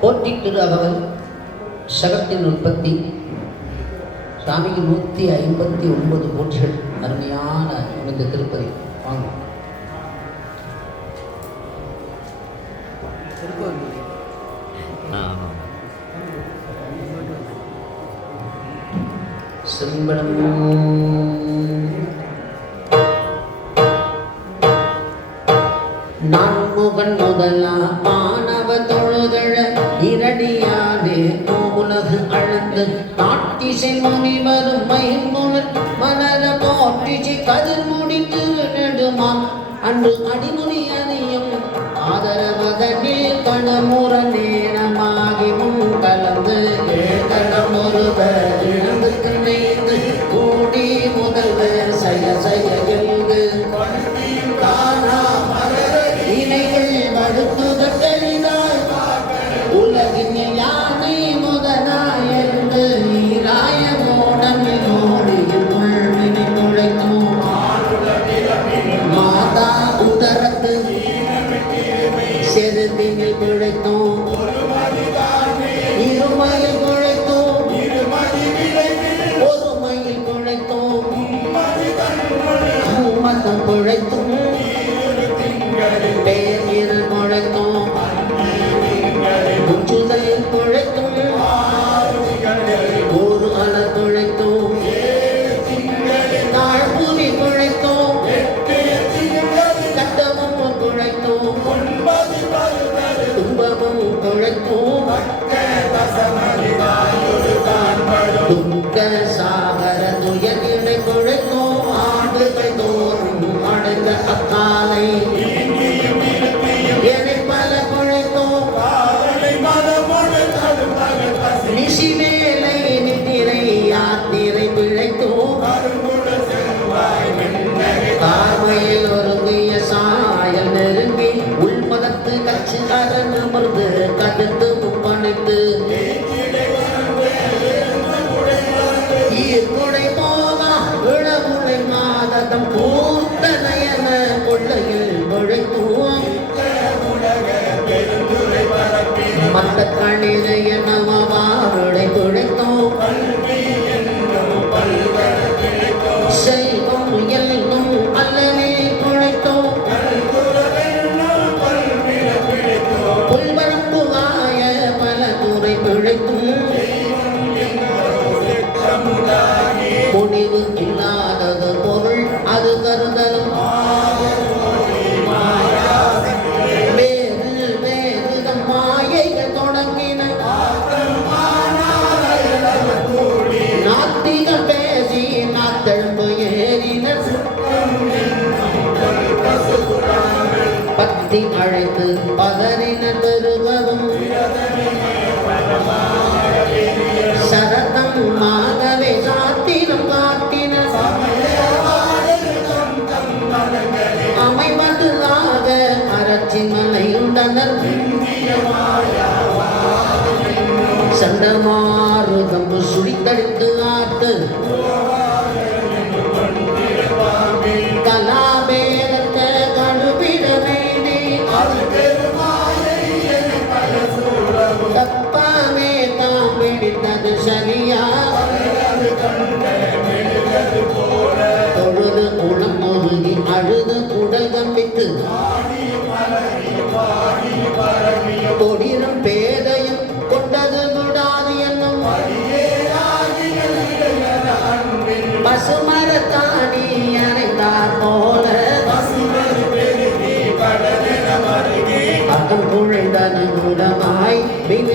போற்றி திரு அகவல் சகத்தின் உற்பத்தி. சாமிக்கு நூற்றி ஐம்பத்தி ஒன்பது போற்றிகள் அருமையான இந்த திருப்பதி. வாங்க. செம்படம் நான்முகன் முதலா பான் நாட்டிசை முனிவரும் மயங்குளர் மலர போற்றிசை கதிர் முடித்து அன்று துன்பமும் குழைத்தோம் துக்க சாகர துயரினை குழைத்தோம் ஆண்டுகள் தோறும் அடைந்த அக்காலை என்னை பல குழைத்தோம் நிசி வேலை நித்திரை யாத்திரை பிழைத்தோம் பார்வையில் பத்தி அழைத்து பதறின பெறுவதும் சரதம் மாதவே சாத்திரம் காட்டின. அமைவதாக ஆக மலையுண்டனர். மலையுண்டனர் சண்டமாறுதம் சுழித்தடித்து ஆட்டு.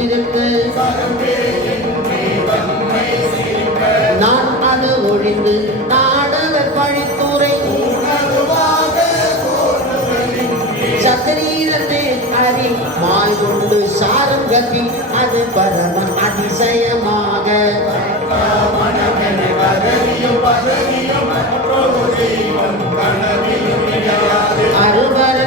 விவிருக்கு நான் அது ஒழிந்து நாடவர் பழித்துரை சத்திரீரத்தை அறி மாய் கொண்டு சாரம் அது அதிசயமாக. அருவரத்து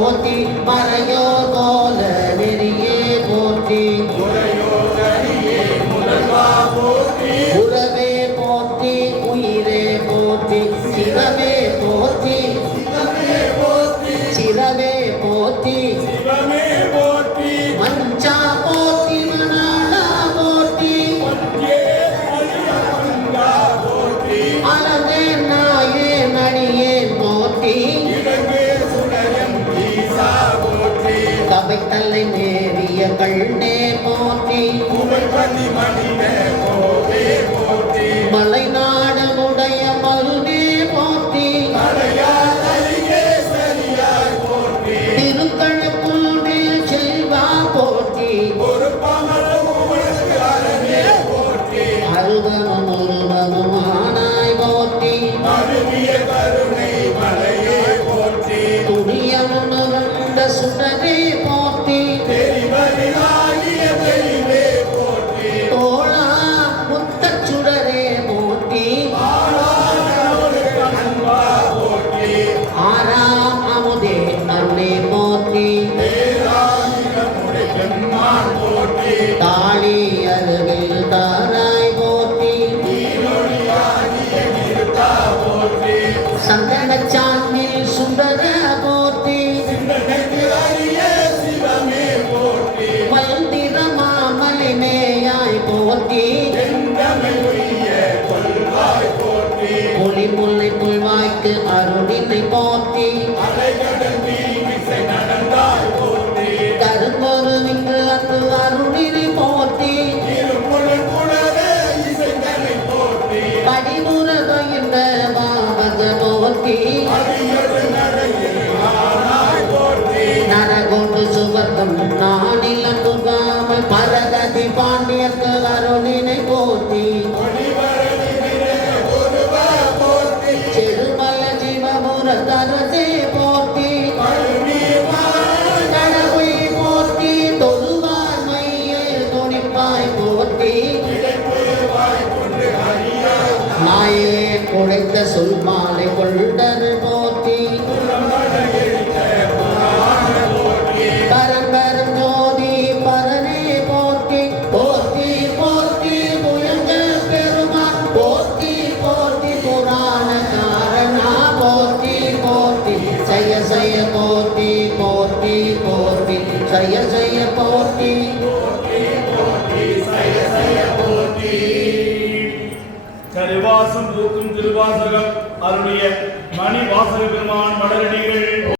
போற்றி மறையோ தலை நேரிய கண்ணே போற்றி. குறைபதி மணினே போற்றி. போற்றி மலைநாடமுடைய மல்வே போற்றி செல்வா போற்றி. ஒரு பமல போற்றி அருவம் அருளினை போற்றி பெருமான் மலரடிகள்